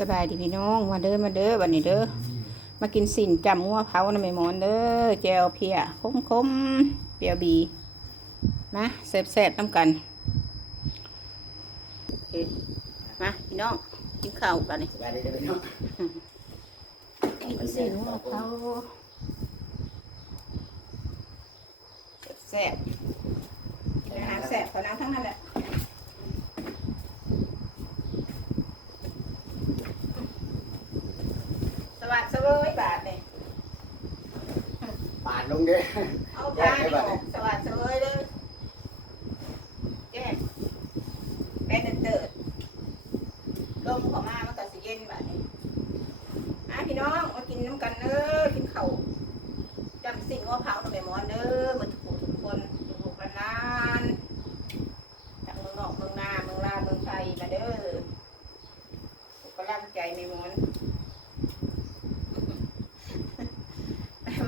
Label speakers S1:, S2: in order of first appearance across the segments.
S1: สบายดีพี่น้องมาเด้อมาเด้อวันนี้เด้อมากินสินจำงัวเผาน้ำไม่หมอนเด้อแจวเพียคมคมๆเปรียวบีนะแซ่บแซ่บๆน้ำกันโอเคมาพี่น้องกินข้าวกันนี่
S2: สบายดีจ้ะพี่น้อง
S1: กินสินงัวเผาแซ่บๆกินอาหารแซ่บขอนั่งทั้งนั้นแหละ สวัสดี เว้ยบาทเนี่ย
S2: ปาดลงเด้อ
S1: เอาปลานี่ออกสวัสดีเว้ยเลยแจ้งแป้เติร์ดลมเขอมามันก็สิเย็นบาทนี้อะพี่น้องมากินน้ำกันเด้อกินข้าวจำสิ่งว่าเผาหน่อยแม่หมอนเด้อมาทุกผู้ทุกคนทุกคนนานๆจากเมืองนอกเมืองนาเมืองลาวเมืองไทยมาเด้อกำลังใจแม่หมอน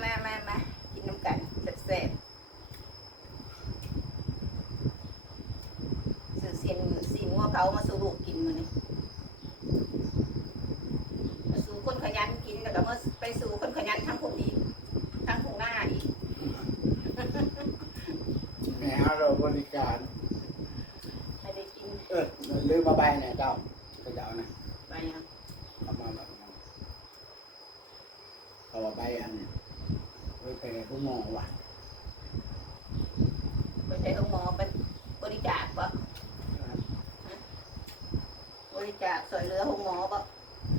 S1: มามามากินน้ำกันแซ่บๆสื่อเสียนสีงัวเขามาสู่ลูกกินมาเนี่ยมาสู่คนขยันกินแล้วก็มาไปสู่คนขยันทั้งพวกอีกทั้งพวกหน้าอีก
S2: แม่เอา เราบริการ
S1: ไม่ได้กิน
S2: เออลืมมาใบไหนเจ้าก็จะเอานะ
S1: ไปยัง
S2: เอามาแบบนั้นเอาว่าใบอันไว้ไปให้ผู้หมอว่ะ
S1: ไปใช้ของหมอไปบริจาคปะบริจาคสวยเหลือของหมอปะ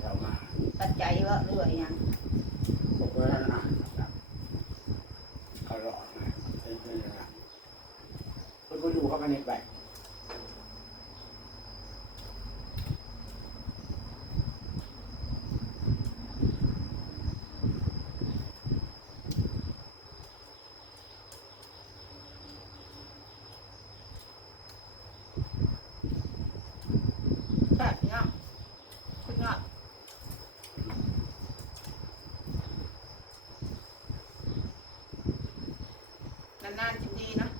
S2: เรามา
S1: ปัจจัยปะหรือว่าอหยัง
S2: ผมก็นั่งอ่านครับเขาหลอกนะเป็นเป็นอย่างนั้น คนก็อยู่เขากันในใบ
S1: บเนาะคุณเนานานๆจิดีเนาะ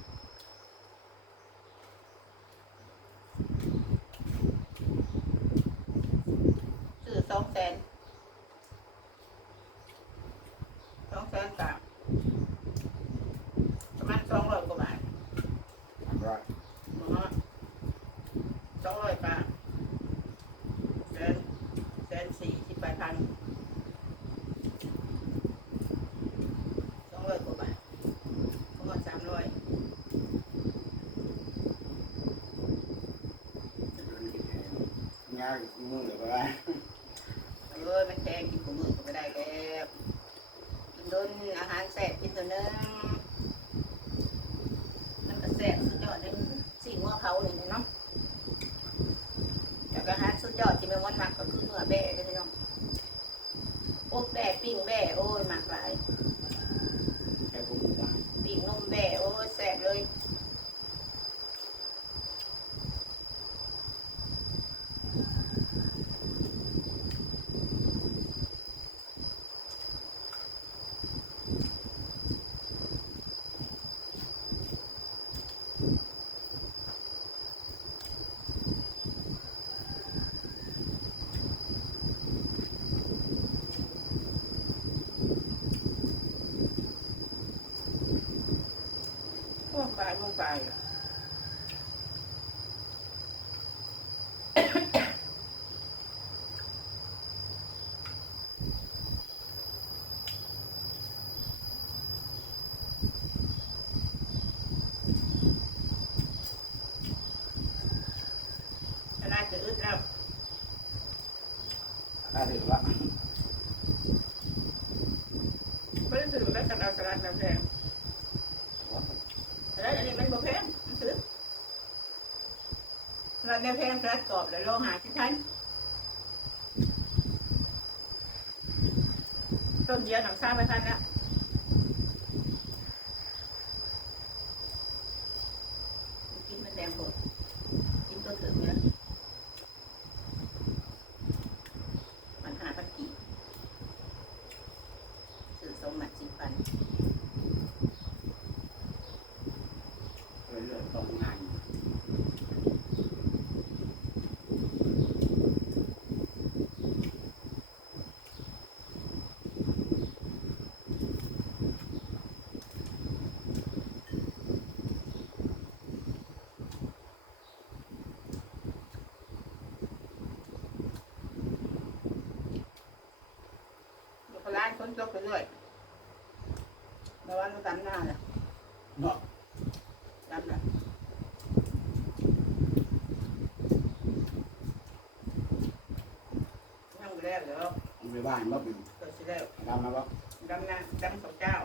S1: ซื้อสองแสนสองแสนกับประมาณสองร้อยกว่าบาท
S2: ทำร้อย
S1: เนาะสองร้อยบาทแสนแสนสี่สิบแปดพันสองร้อยกว่าบาทประมาณสามร้อย
S2: งานมือเลยก็ว่า
S1: เออมันแพงกินกับมือก็ไม่ได้แกกินโดนอาหารแสบกินตัวนึงมันก็แสบสุดยอดเลยสิ่งว่าเขาเนี่ยเนาะแต่อาหารสุดยอดที่ไม่วันมักก็คือเนื้อแบะเลยเนาะอบแบะปิ้งแบะโอ้ยมักหลาย
S2: แค่ผู้ว่า
S1: ปิ้งนมแบะโอ้ยแสบเลย โอ้ปลายมึงปลายอะขนาดจะอึดแล้ว
S2: ถ้าถือว่า
S1: ไม่ได้ถือแล้วกันเอาสลัดแบบแพงสลัดอันนี้มันบ่แพงมันถือ สลัดแนวแพงรัดกรอบแล้วโลหะที่พันต้นเดียวหนังซ่าไปพันละกินมันแดงหมดกินตัวถึงเนี่ยมันหาพันกี่ซื้อสมมัดสิพัน
S2: เรื่องตรงงาน
S1: ค นตกไปเรื่อยระวังตามหน้าเลย
S2: เนาะ
S1: ตามเลยนั่งไปแล้วเดี๋ยว
S2: มันไปบ้านบ่เป็น
S1: เกิดสิแล้ว
S2: ทำมาบ่
S1: ดำน้ำดำสองเจ้า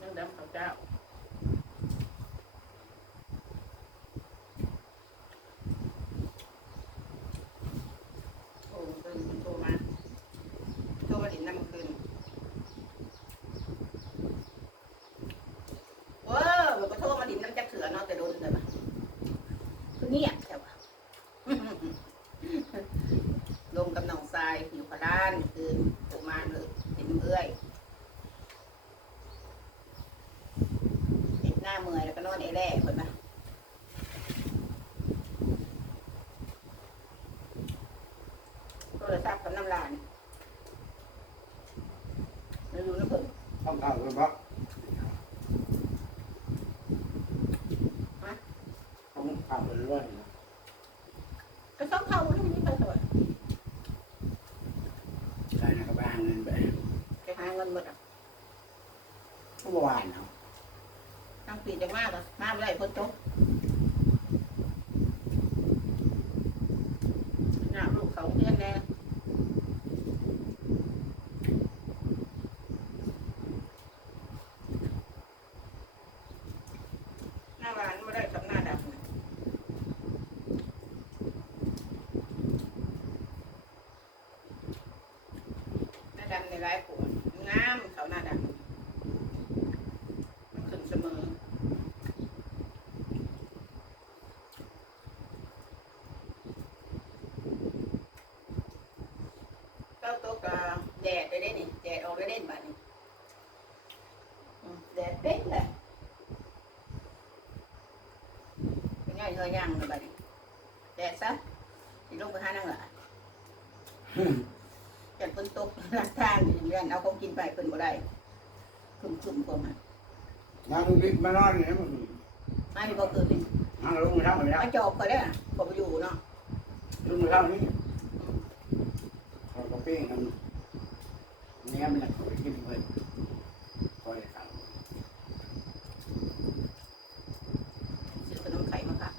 S1: นั่งดำสองเจ้าโอ้เพิ่นโทรมาโทรมาดินน้ำคืนเว้อมันก็โทรมาดินน้ำจักเถื่อเนาะแต่โดนเลยปะคือเงียบใช่ปะ ลงกับหนองทรายอยู่พะด้านคือถึงมาเลยเห็นเอื้อยเห็นหน้าเมื่อยแล้วก็นอนไอ้แร่คนนะโทรศัพท์กับน้ำลานไม่รู้นะเพิ่น
S2: ต้องเข้าไปบ่ต้องเข้าไปเรื่อยนะ
S1: ก็ต้องเข้าแล้วนี่ไปสวย
S2: ใช่นะก็ไปหาเงินไป
S1: จะหาเงินหมดอะ
S2: ก็บ่หวานเนาะ
S1: ทั้งปีจะมากอะมาไม่ได้คนโต๊ะหน้าลูกเขาเรียนแน่ หน้าร้านไม่ได้กับหน้าดำนะหน้าดำในร้ายปวดงามเขาหน้าดำมันขึ้นเสมอเต้าโต๊ะกะแดดได้ได้นี่แดดออกได้เด่นบ้านี่อืมแดดเป๊ะเลย เป็นไงเงยย่างเลยบัดนี้แดดซะสิลงไปหานั่งหละจัดฝนตกหลักทางอย่างนี้เอาของกินไปเพิ่นบ่ได้คุมคุมผมอะ
S2: น้ำมันมานอนเนี่ยมัน
S1: มาที่บ่เกิดนี่
S2: น้ำลงมาทำไม่ได้
S1: มาจอบก็ได้อะก็ไปอยู่เนาะ
S2: ลงมาทำนี่เขาก็ปิ้งกันเนี้ยมันจะไปกินเพิ่นคอยทำ
S1: ซื้อขนมไข่มาค่ะ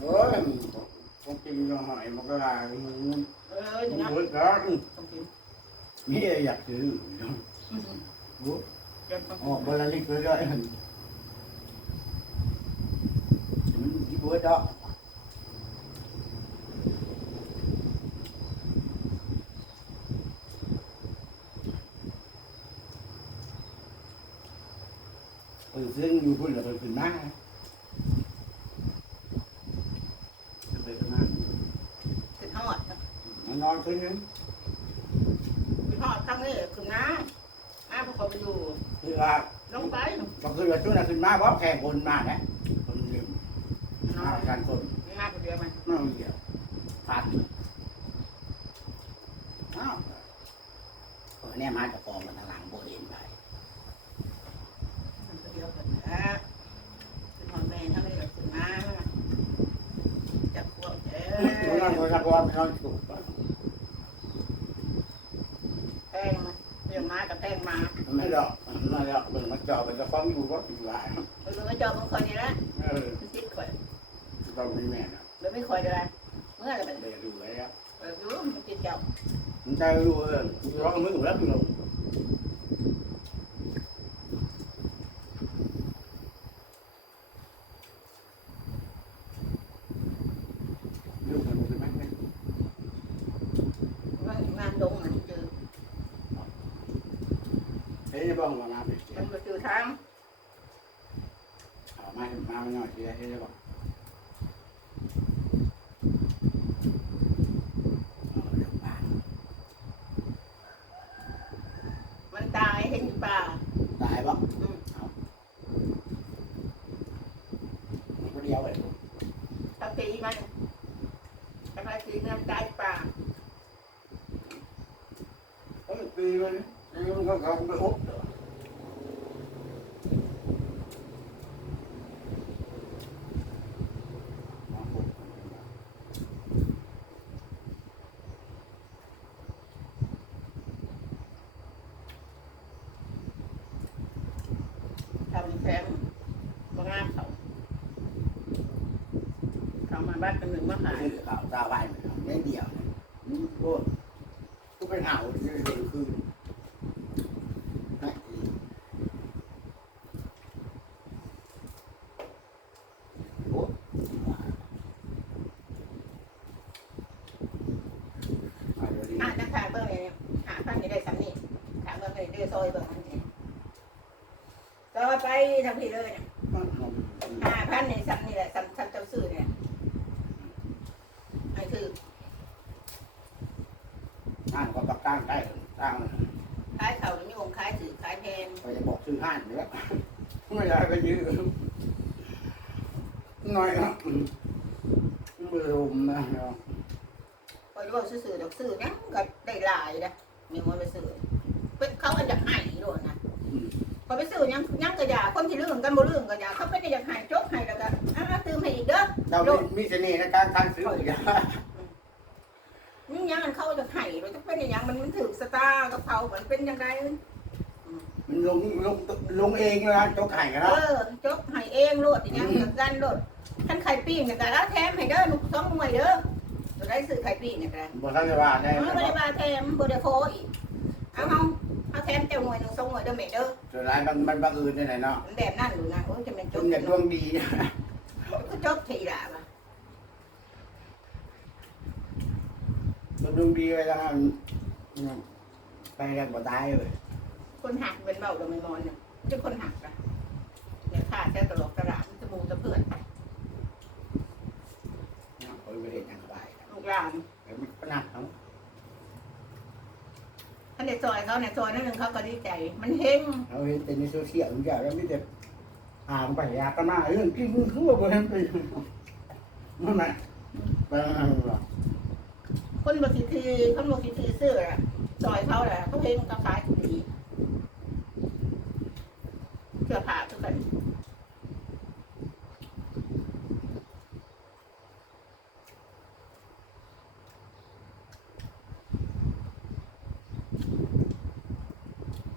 S2: โอ้ยผมกินหน่อยมันก็ลายมันมัน
S1: เอออย่างนั้น
S2: มันนอนคืนนึง
S1: ขึ้นฮอดครั้งนี้ขึ้นน้ำมาพวกเขาไปอยู่
S2: คือว่า
S1: ลงไป
S2: บางคืนว่าช่วงนั้นขึ้นมาเพราะแข่งคนมานะคนลืม
S1: นอ
S2: มานการคน
S1: มาคนเดียวมัน
S2: ไม่เอาเกี่ยวผ่านอ้าวเออเนี่ยมาจากกองมันทางหลังโบเห็นไป
S1: มันคนเดียวกันนะขึ้นฮอดแม่ทั้งนี้ก็ขึ้นมาจับพวกเด้
S2: นั้น
S1: อ
S2: คนตะกอนมันนอนถูก
S1: แป้งเรื่องมากับแป้งมา
S2: ไม่ดอกไม่ดอกมันมาจอเป็นตะกอนอยู่ก็อยู่หลาย
S1: เออมาจอบางคนนี่ละ
S2: เออ
S1: ซิดข่อย
S2: ต้องมีแม่นะ
S1: แล้วไม่ข่อยเดือนเมื่อไรมัน
S2: เดี๋ยดูไว้ครับ
S1: เออรู้มันติดเจ้า
S2: มันใจรู้เออร้องมือแล้วพี่ลงลูกมันคือไหม
S1: ว่างานดงมันเจอ
S2: เฮ้ยบ้องมามาไปเสีย
S1: มันมาเจอทาง
S2: เอามามาหน่อยเสียเฮ้ยบ้องเอาเดี๋ยวป่า
S1: มันตายเห็นอยู่ป่า
S2: ตายบ้อง
S1: อืม
S2: มันก็เดียวไป
S1: ถ้าตีมันถ้าตีมันตายป่า
S2: เออปีมัน ยืปอุทำแฟ
S1: มบางามเขาเขามาบ้านกันหนึ่งมาหาย
S2: ข่าวตาบ้านไม่เดียวนี่อ้ผู้เป็นเห่าเรื่
S1: อยคืน เนี่ยหาพันนี่สำนี่แหละสำสำเจ้าซื้อเนี่ยไอ้คือ
S2: ห้างก็ปักตั้งได้ตั้ง
S1: ขายเขานิยมขายถือขายแพง
S2: ไปจะบอกซื้อห้างเยอะไม่ได้ไปยืมน้อยนะมือรุมนะ
S1: พอรู้ว่าซื้อๆดอกซื้อเนี่ยก็ได้หลายนะมีคนไปซื้อเป็นเขาอันอยากให้โดนนะพอไปซื้อยังยังกระยา คนที่ลืมกันบ่ลืมกระยาเขาเป็นอยากให้จกให้แล้วก็อะตื่มให้อีกเด้อ
S2: เรามีเสน่ห์ในการการซื้ออย่าง
S1: นี่ยังมันเข้าจะไห่มันจะเป็นอย่างยังมันมันถึกสตาร์กับเขามันเป็นยังไง
S2: มันลงลงลงเองนะเจ้าไข่กัน
S1: เอ
S2: แล้ว
S1: อจกไห่เองโลดอย่างยังเหมือนกันโลดท่านไข่ปิ้งเนี่ยกันแล้วแถมให้เด้อลูกสองหน่วยเด้อจะได้ซื้อไข่ปิ้งเนี่ยกัน
S2: บอกท่านจะว่าได้
S1: เอาไม่ได้มาแถมบไดโคอีกเอาเอา เอาแถมเจ้าหน่วยหนึ่งสองหน่วยเด้อแม่เด้อ
S2: สุดท้ายมันมันบังเอิญได้ไหนเนาะ
S1: มันแบบนั่นอยู่นะโอ้ยจะเป็นจ
S2: คุ
S1: ก
S2: ณอย่าดวงดีนะ
S1: ก็จกทีละมา
S2: ดวงดีไปแล้วไปแล้วก็ตายเลย
S1: คนหักเป็นเบาเราไม่มอนเนี่ยจะคนหักอะเนี่ยขาดแค่ตลกตลาดมันจะมูจะเพื่อน
S2: คนไปเห็นอย่างไร
S1: ลูกหลาน
S2: แล้วมันก็หนักเขา
S1: ท่านในซอยเขาในซอยนั่นหนึ่งเขาก็ดีใจ มันเฮง
S2: เราเห็นแต่ในโซเชียลมันจะแล้วไม่แต่อ่านไปยากันมาเรื่องกินคือว่าเป็นไปนั่นแหละไปนั่นหรอ
S1: คนบสิทีคนบสิทีเสื้ออะซอยเขาแหละเขาเฮงก็ขายดีเสื้อผ้าทุกคน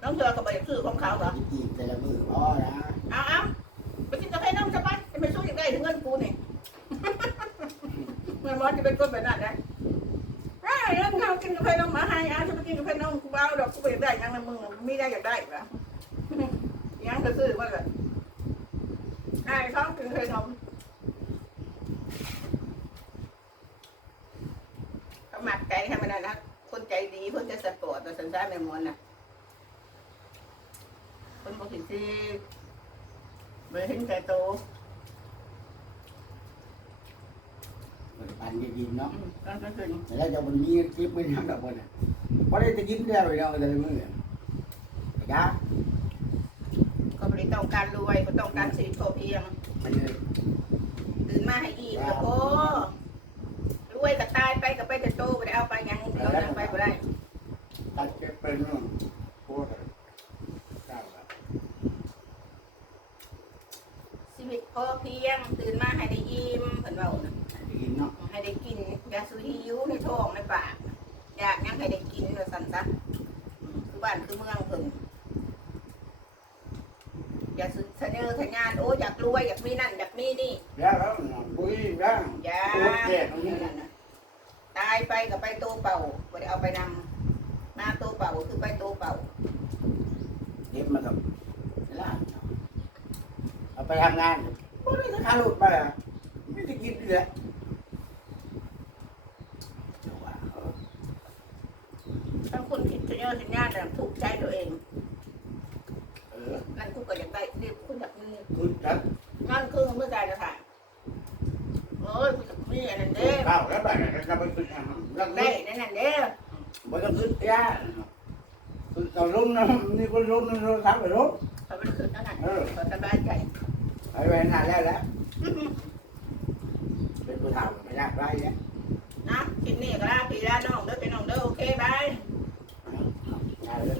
S1: น้องเสือก็ไปซื้อของเขาเหรอ
S2: จีบแต่ละมืออ๋อนะ
S1: เอาเอาไปกินกาแฟน้ำสบายจะไปสู้ยังไงถึงเงินกูเนี่ยเงินมอสจะเป็นคนแบบนั้นนะไอ้เรื่องเขากินกาแฟน้ำมาให้อาจะไปกินกาแฟน้ำกูเบาดอกกูไปอยากได้ยังนะมึงไม่ได้อยากได้ปะยังจะซื้อมาเลยไอ้เขากินกาแฟนมเขาหมักใจให้มันนะคนใจดีคนจะสปอร์ตแต่สัญชาติไม่มอนนะ คนบอกสิซีเบอร์เห็นใจโต
S2: ปันจะยินเนาะ
S1: อืมก็ก็คือ
S2: แล้วจะมันมีคลิปมันยังแบบว่าเพราะได้จะยิ้มได้เลยเนาะแต่ละมือจ้า
S1: เขาไม่ได้ต้องการรวยเขาต้องการสิริพอเพียง
S2: มันเลย
S1: ตื่นมาให้อิ่มแล้วก็รวยก็ตายไปก็ไปแต่โตก็ได้เอาไปยังเอายังไปก็ได้
S2: ตัดเก็บเป็นโคตรเจ้าแบบ
S1: ชีวิตพอเพียง ตื่นมาให้ได้อิ่มเพิ่นเว้านะ
S2: ยินเนาะ
S1: ให้ได้กินยาสูหิวในท้องในปากอยากยังให้ได้กินว่าซั่นซะอืมคือบ้านคือเมืองเพิ่นอยากเสนอทะยานโอ้อยากรวยอยากมีนั่นอยากมีนี่
S2: แล้วแล้วปุ้ยแล้ว
S1: อย่า
S2: โอ้แก่ตรงนี้
S1: นั่นน่ะตายไปก็ไป โตเป่าบ่ได้เอาไปนำมาโตเป่าคือไปโตเป่า
S2: เก็บมากับล่างเอาไปทำงานไม่ได้จะทารุดไปอะไม่ได้กินเลย
S1: ถ้าคนคิดจะยอดสัญญาณน่ะถูกใจตัวเอง
S2: เออ
S1: นั่นกูก็อยากได้นี่กูอยากมี
S2: คุณจัด
S1: นั่นคือเมื่อใจจะถ่ายโอ้ยกูอยากมีอันนั้นเด้
S2: ข้าวแล้วแบบจะไปขึ้นอะรั ก
S1: ได้
S2: ได้
S1: นั่นนั่นเด้
S2: บ่ต้องขึ้นยาคือเราล้มนะนี่คนล้มนี่เราทำไปล้ม
S1: เขาไม่ได้คืนนั่นน่ะเขาสบายใจ
S2: ไปไปนานแล้วแล้วเป็นผู้เฒ่าไม่ยากไรเนี่ย
S1: นะกินนี่ก็ลาพี่ลาน้องเด้อเป็นน้องเด้อโอเคบาย
S2: งานเรื่อง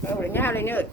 S1: เอาเลยง่ายเลยเนิร์ด